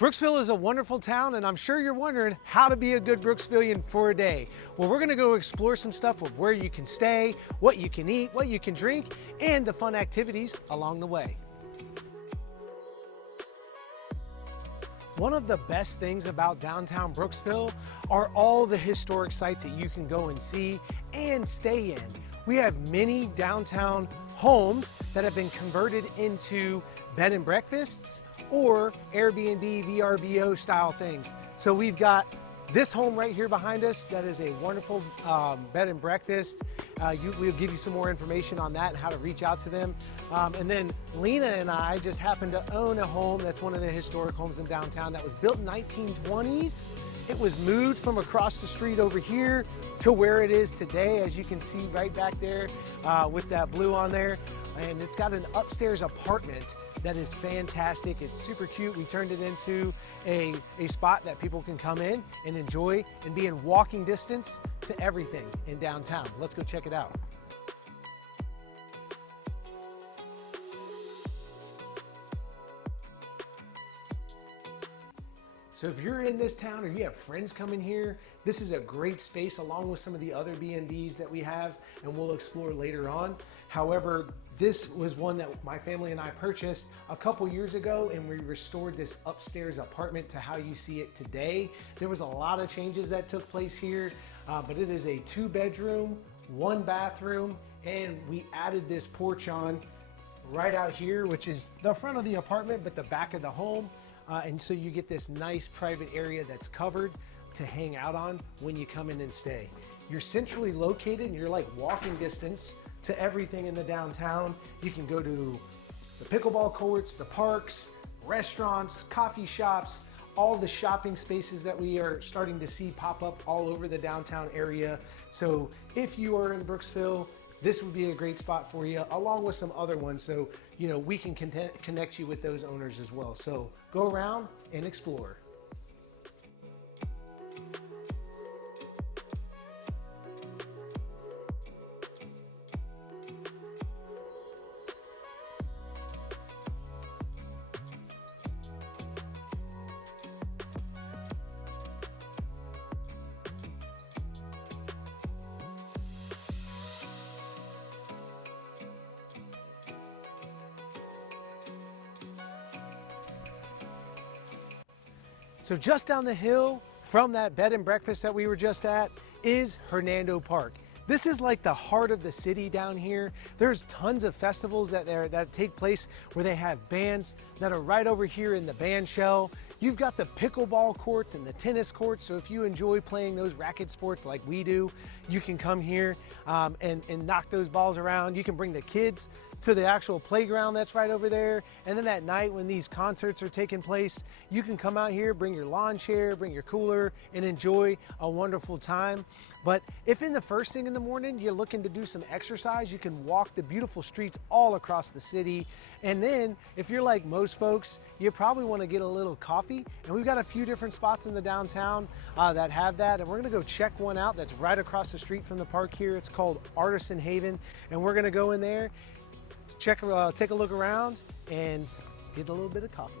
Brooksville is a wonderful town, and I'm sure you're wondering how to be a good Brooksvillian for a day. Well, we're gonna go explore some stuff of where you can stay, what you can eat, what you can drink, and the fun activities along the way. One of the best things about downtown Brooksville are all the historic sites that you can go and see and stay in. We have many downtown homes that have been converted into bed and breakfasts or Airbnb, VRBO style things. So we've got this home right here behind us that is a wonderful bed and breakfast. We'll give you some more information on that and how to reach out to them. And then Lena and I just happen to own a home that's one of the historic homes in downtown that was built in 1920s. It was moved from across the street over here to where it is today, as you can see right back there with that blue on there. And it's got an upstairs apartment that is fantastic. It's super cute. We turned it into a spot that people can come in and enjoy and be in walking distance to everything in downtown. Let's go check it out. So if you're in this town or you have friends coming here, this is a great space along with some of the other B&Bs that we have and we'll explore later on. However, this was one that my family and I purchased a couple years ago, and we restored this upstairs apartment to how you see it today. There was a lot of changes that took place here, but it is a 2-bedroom, 1 bathroom, and we added this porch on right out here, which is the front of the apartment, but the back of the home. And so you get this nice private area that's covered to hang out on when you come in and stay. You're centrally located and you're like walking distance to everything in the downtown. You can go to the pickleball courts, the parks, restaurants, coffee shops, all the shopping spaces that we are starting to see pop up all over the downtown area. So if you are in Brooksville, this would be a great spot for you, along with some other ones. So, you know, we can connect you with those owners as well. So go around and explore. So just down the hill from that bed and breakfast that we were just at is Hernando Park. This is like the heart of the city down here. There's tons of festivals that take place where they have bands that are right over here in the band shell. You've got the pickleball courts and the tennis courts. So if you enjoy playing those racket sports like we do, you can come here and knock those balls around. You can bring the kids to the actual playground that's right over there. And then at night when these concerts are taking place, you can come out here, bring your lawn chair, bring your cooler, and enjoy a wonderful time. But if in the first thing in the morning you're looking to do some exercise, you can walk the beautiful streets all across the city. And then if you're like most folks, you probably want to get a little coffee. And we've got a few different spots in the downtown that have that. And we're gonna go check one out that's right across the street from the park here. It's called Artisan Haven. And we're gonna go in there, take a look around and get a little bit of coffee.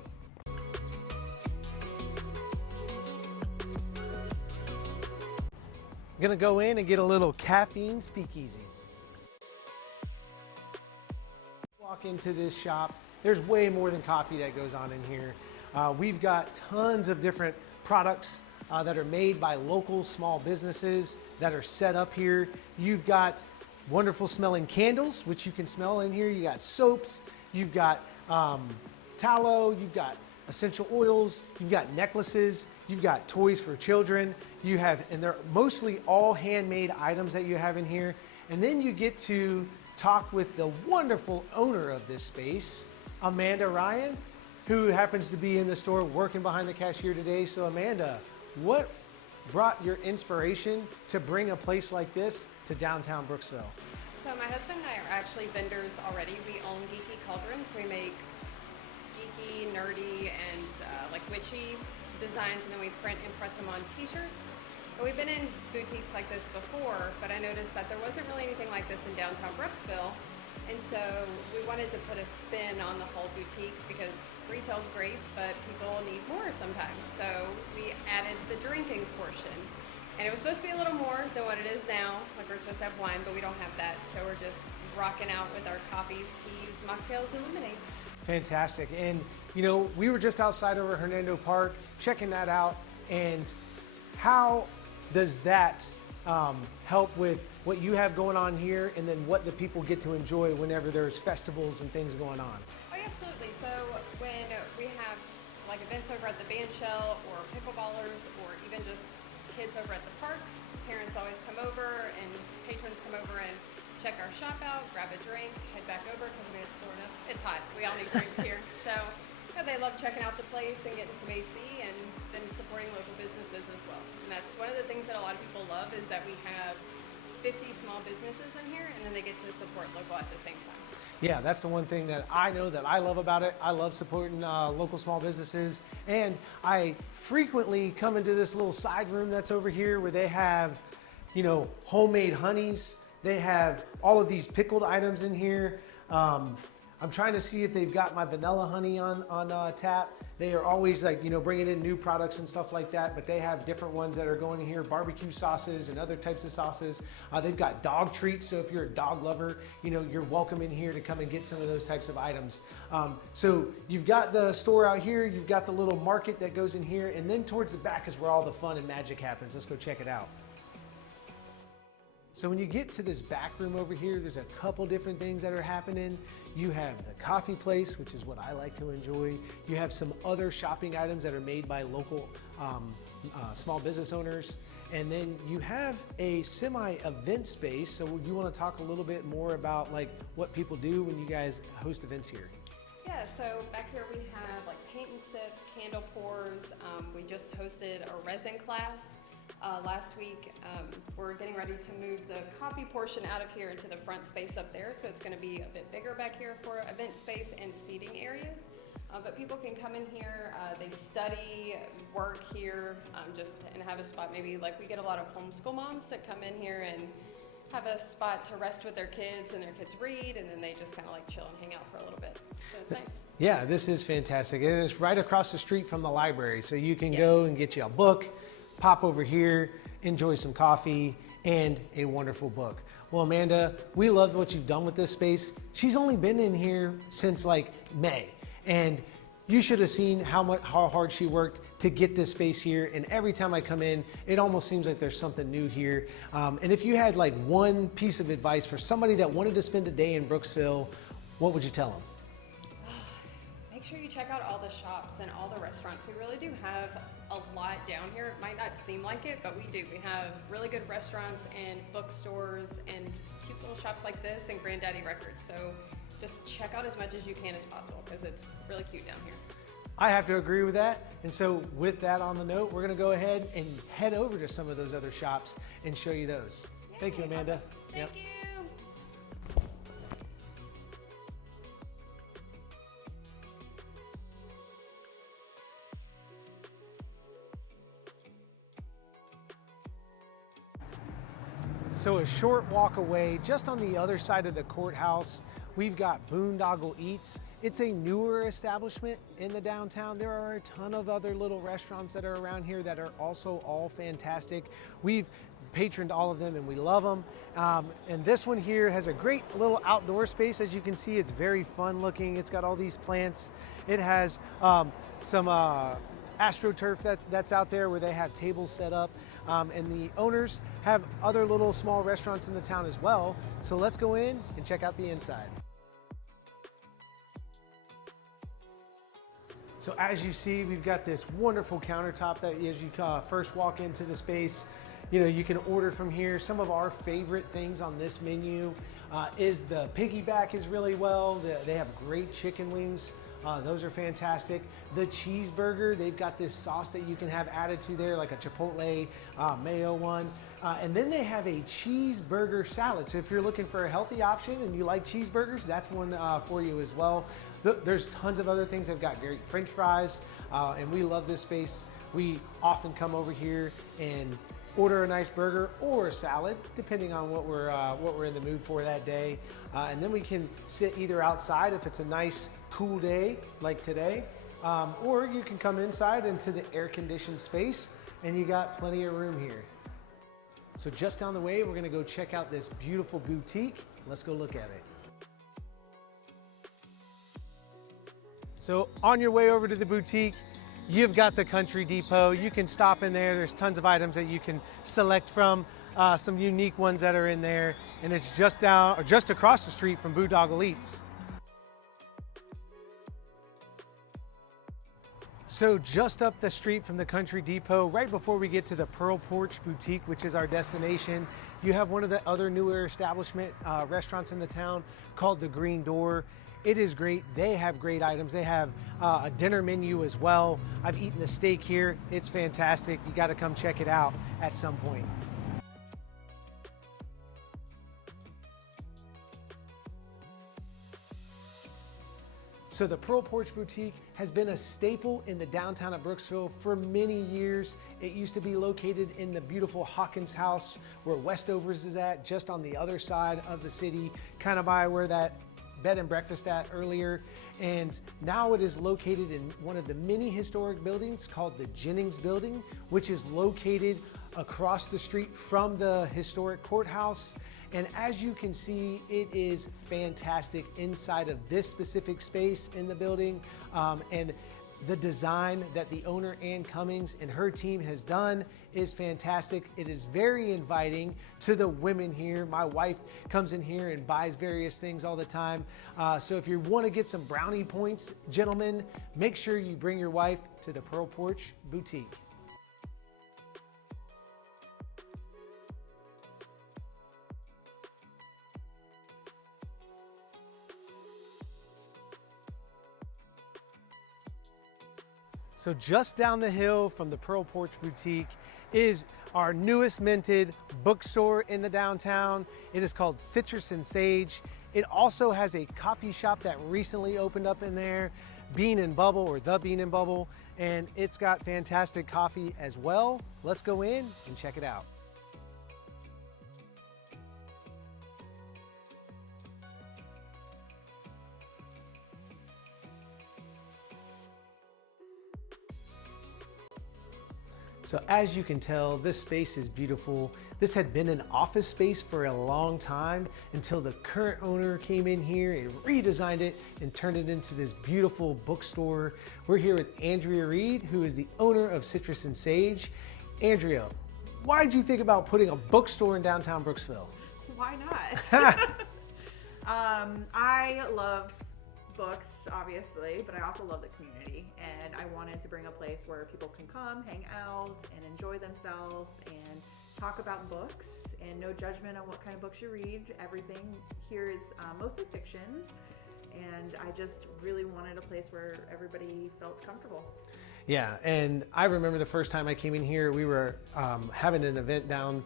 I'm gonna go in and get a little caffeine speakeasy. Walk into this shop, there's way more than coffee that goes on in here. We've got tons of different products that are made by local small businesses that are set up here. You've got wonderful smelling candles, which you can smell in here. You got soaps, you've got tallow, you've got essential oils, you've got necklaces, you've got toys for children. You have, and they're mostly all handmade items that you have in here. And then you get to talk with the wonderful owner of this space, Amanda Ryan, who happens to be in the store working behind the cashier today. So Amanda, what brought your inspiration to bring a place like this to downtown Brooksville? So my husband and I are actually vendors already. We own Geeky Cauldrons. We make geeky, nerdy, and like witchy designs, and then we print and press them on t-shirts. And we've been in boutiques like this before, but I noticed that there wasn't really anything like this in downtown Brooksville. And so we wanted to put a spin on the whole boutique because retail's great, but people need more sometimes. So we added the drinking portion. And it was supposed to be a little more than what it is now. Like we're supposed to have wine, but we don't have that. So we're just rocking out with our coffees, teas, mocktails, and lemonades. Fantastic. And you know, we were just outside over Hernando Park, checking that out. And how does that help with what you have going on here, and then what the people get to enjoy whenever there's festivals and things going on? Oh, yeah, absolutely. So when we have like events over at the band shell or pickleballers or even just kids over at the park, parents always come over and patrons come over and check our shop out, grab a drink, head back over because I mean it's Florida. It's hot. We all need drinks here. So yeah, they love checking out the place and getting some AC and then supporting local businesses as well. And that's one of the things that a lot of people love is that we have 50 small businesses in here and then they get to support local at the same time. Yeah, that's the one thing that I know that I love about it. I love supporting local small businesses, and I frequently come into this little side room that's over here where they have, you know, homemade honeys. They have all of these pickled items in here. I'm trying to see if they've got my vanilla honey on tap. They are always like, you know, bringing in new products and stuff like that, but they have different ones that are going in here, barbecue sauces and other types of sauces. They've got dog treats, so if you're a dog lover, you know, you're welcome in here to come and get some of those types of items. So you've got the store out here, you've got the little market that goes in here, and then towards the back is where all the fun and magic happens. Let's go check it out. So when you get to this back room over here, there's a couple different things that are happening. You have the coffee place, which is what I like to enjoy. You have some other shopping items that are made by local small business owners. And then you have a semi-event space. So you want to talk a little bit more about like what people do when you guys host events here? Yeah, so back here we have like paint and sips, candle pours. We just hosted a resin class. Last week. We're getting ready to move the coffee portion out of here into the front space up there, so it's going to be a bit bigger back here for event space and seating areas. But people can come in here, they study, work here, and have a spot. Maybe like we get a lot of homeschool moms that come in here and have a spot to rest with their kids and their kids read, and then they just kind of like chill and hang out for a little bit. So it's nice. Yeah, this is fantastic. And it's right across the street from the library, so you can go and get you a book, pop over here, enjoy some coffee and a wonderful book. Well, Amanda, we love what you've done with this space. She's only been in here since like May, and you should have seen how hard she worked to get this space here. And every time I come in, it almost seems like there's something new here. And if you had like one piece of advice for somebody that wanted to spend a day in Brooksville, what would you tell them? Make sure you check out all the shops and all the restaurants. We really do have a lot down here. It might not seem like it, but we do. We have really good restaurants and bookstores and cute little shops like this and Granddaddy Records. So just check out as much as you can as possible because it's really cute down here. I have to agree with that. And so with that on the note, we're gonna go ahead and head over to some of those other shops and show you those. Yay, Thank you, Amanda. awesome. Thank you. So a short walk away, just on the other side of the courthouse, we've got Boondoggle Eats. It's a newer establishment in the downtown. There are a ton of other little restaurants that are around here that are also all fantastic. We've patroned all of them and we love them. And this one here has a great little outdoor space. As you can see, it's very fun looking. It's got all these plants. It has some AstroTurf that's out there where they have tables set up. And the owners have other little small restaurants in the town as well. So let's go in and check out the inside. So as you see, we've got this wonderful countertop that as you first walk into the space, you know, you can order from here. Some of our favorite things on this menu is the piggyback is really well. They have great chicken wings. Those are fantastic. The cheeseburger, they've got this sauce that you can have added to there, like a chipotle mayo one. And then they have a cheeseburger salad. So if you're looking for a healthy option and you like cheeseburgers, that's one for you as well. There's tons of other things. They've got great French fries, and we love this space. We often come over here and order a nice burger or a salad, depending on what we're in the mood for that day. And then we can sit either outside if it's a nice cool day like today, or you can come inside into the air-conditioned space and you got plenty of room here. So just down the way, we're gonna go check out this beautiful boutique. Let's go look at it. So on your way over to the boutique, you've got the Country Depot. You can stop in there. There's tons of items that you can select from, some unique ones that are in there. And it's just down, or just across the street from Boondoggle Eats. So just up the street from the Country Depot, right before we get to the Porch Boutique, which is our destination, you have one of the other newer restaurants in the town called the Green Door. It is great. They have great items. They have a dinner menu as well. I've eaten the steak here. It's fantastic. You got to come check it out at some point. So the Porch Boutique has been a staple in the downtown of Brooksville for many years. It used to be located in the beautiful Hawkins House where Westovers is at, just on the other side of the city, kind of by where that bed and breakfast at earlier. And now it is located in one of the many historic buildings called the Jennings Building, which is located across the street from the historic courthouse. And as you can see, it is fantastic inside of this specific space in the building. And the design that the owner, Ann Cummings, and her team has done is fantastic. It is very inviting to the women here. My wife comes in here and buys various things all the time. So if you want to get some brownie points, gentlemen, make sure you bring your wife to the Porch Boutique. So just down the hill from the Porch Boutique is our newest minted bookstore in the downtown. It is called Citrus and Sage. It also has a coffee shop that recently opened up in there, Bean and Bubble, or The Bean and Bubble, and it's got fantastic coffee as well. Let's go in and check it out. So as you can tell, this space is beautiful. This had been an office space for a long time until the current owner came in here and redesigned it and turned it into this beautiful bookstore. We're here with Andrea Reid, who is the owner of Citrus and Sage. Andrea, why did you think about putting a bookstore in downtown Brooksville? Why not? I love books, obviously, but I also love the community, and I wanted to bring a place where people can come, hang out, and enjoy themselves and talk about books, and no judgment on what kind of books you read. Everything here is mostly fiction, and I just really wanted a place where everybody felt comfortable. Yeah, and I remember the first time I came in here, we were having an event down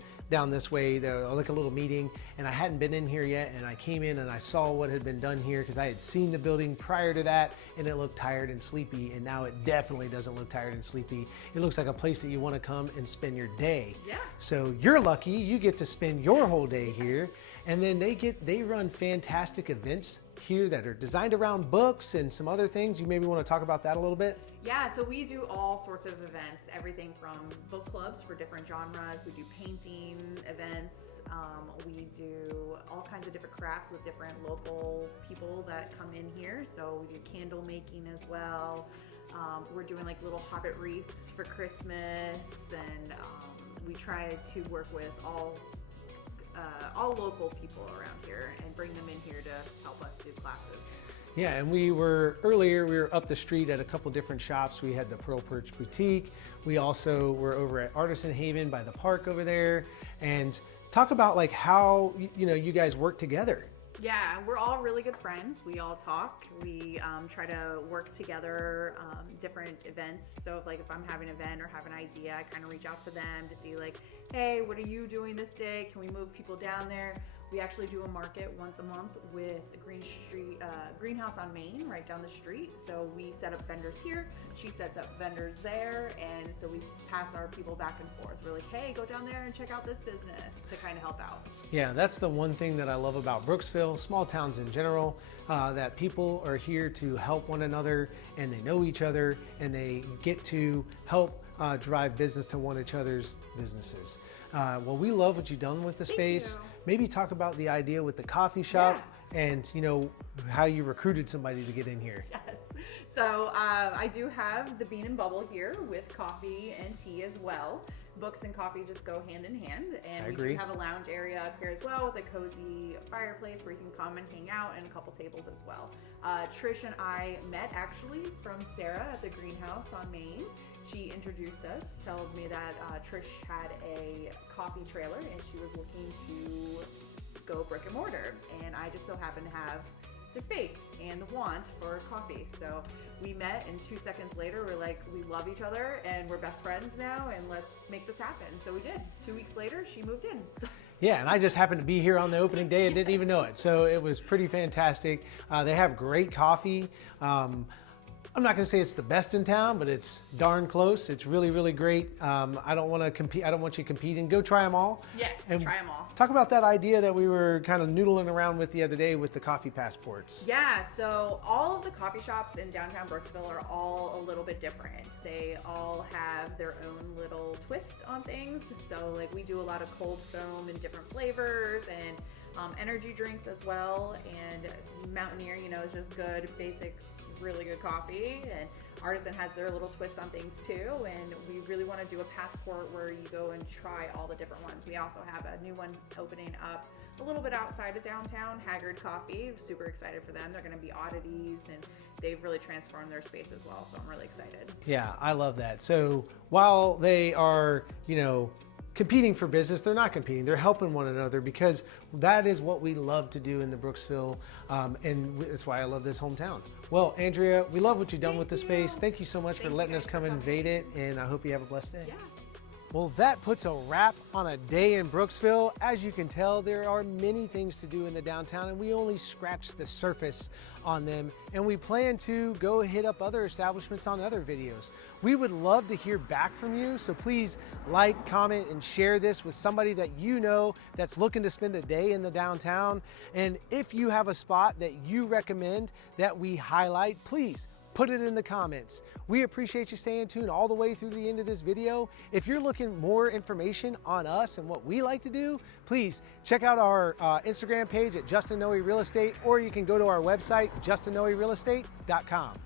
this way, like a little meeting, and I hadn't been in here yet, and I came in and I saw what had been done here because I had seen the building prior to that, and it looked tired and sleepy, and now it definitely doesn't look tired and sleepy. It looks like a place that you want to come and spend your day. Yeah. So you're lucky, you get to spend your whole day here, and then they run fantastic events here that are designed around books and some other things. You maybe want to talk about that a little bit? Yeah, so we do all sorts of events, everything from book clubs for different genres. We do painting events. We do all kinds of different crafts with different local people that come in here. So we do candle making as well. We're doing like little hobbit wreaths for Christmas, and we try to work with all local people around here and bring them in here to help us do classes. Yeah, and we were up the street at a couple different shops. We had the Porch Boutique. We also were over at Artisan Haven by the park over there. And talk about like how you guys work together. Yeah, we're all really good friends. We all talk. We try to work together, different events. So if I'm having an event or have an idea, I kind of reach out to them to see like, hey, what are you doing this day? Can we move people down there? We actually do a market once a month with Greenhouse on Main, right down the street. So we set up vendors here, she sets up vendors there, and so we pass our people back and forth. We're like, hey, go down there and check out this business, to kind of help out. Yeah, that's the one thing that I love about Brooksville, small towns in general, that people are here to help one another, and they know each other, and they get to help drive business to one each other's businesses. Well, we love what you've done with the space. Maybe talk about the idea with the coffee shop and, you know, how you recruited somebody to get in here. Yes. So I do have the Bean and Bubble here with coffee and tea as well. Books and coffee just go hand in hand. And we do have a lounge area up here as well with a cozy fireplace where you can come and hang out, and a couple tables as well. Trish and I met actually from Sarah at the Greenhouse on Main. She introduced us, told me that Trish had a coffee trailer and she was looking to go brick and mortar. And I just so happened to have the space and the want for coffee. So we met, and 2 seconds later, we're like, we love each other and we're best friends now, and let's make this happen. So we did. 2 weeks later, she moved in. Yeah, and I just happened to be here on the opening day and didn't even know it. So it was pretty fantastic. They have great coffee. I'm not going to say it's the best in town, but it's darn close. It's really, really great. I don't want to compete. I don't want you competing. Go try them all. Yes, and try them all. Talk about that idea that we were kind of noodling around with the other day with the coffee passports. Yeah, so all of the coffee shops in downtown Brooksville are all a little bit different. They all have their own little twist on things. So like we do a lot of cold foam in different flavors, and energy drinks as well. And Mountaineer, you know, is just good, basic, really good coffee. And Artisan has their little twist on things too, and we really want to do a passport where you go and try all the different ones. We also have a new one opening up a little bit outside of downtown, Haggard Coffee. Super excited for them. They're going to be oddities, and they've really transformed their space as well, so I'm really excited. Yeah, I love that. So while they are, you know, competing for business, they're not competing, they're helping one another, because that is what we love to do in the Brooksville, and that's why I love this hometown. Well, Andrea, we love what you've done with the space. Thank you so much for letting us come invade it, and I hope you have a blessed day. Yeah. Well, that puts a wrap on a day in Brooksville. As you can tell, there are many things to do in the downtown, and we only scratched the surface on them, and we plan to go hit up other establishments on other videos. We would love to hear back from you, so please like, comment, and share this with somebody that you know that's looking to spend a day in the downtown. And if you have a spot that you recommend that we highlight, please put it in the comments. We appreciate you staying tuned all the way through the end of this video. If you're looking more information on us and what we like to do, please check out our Instagram page at Justin Noe Real Estate, or you can go to our website, justinnoerealestate.com.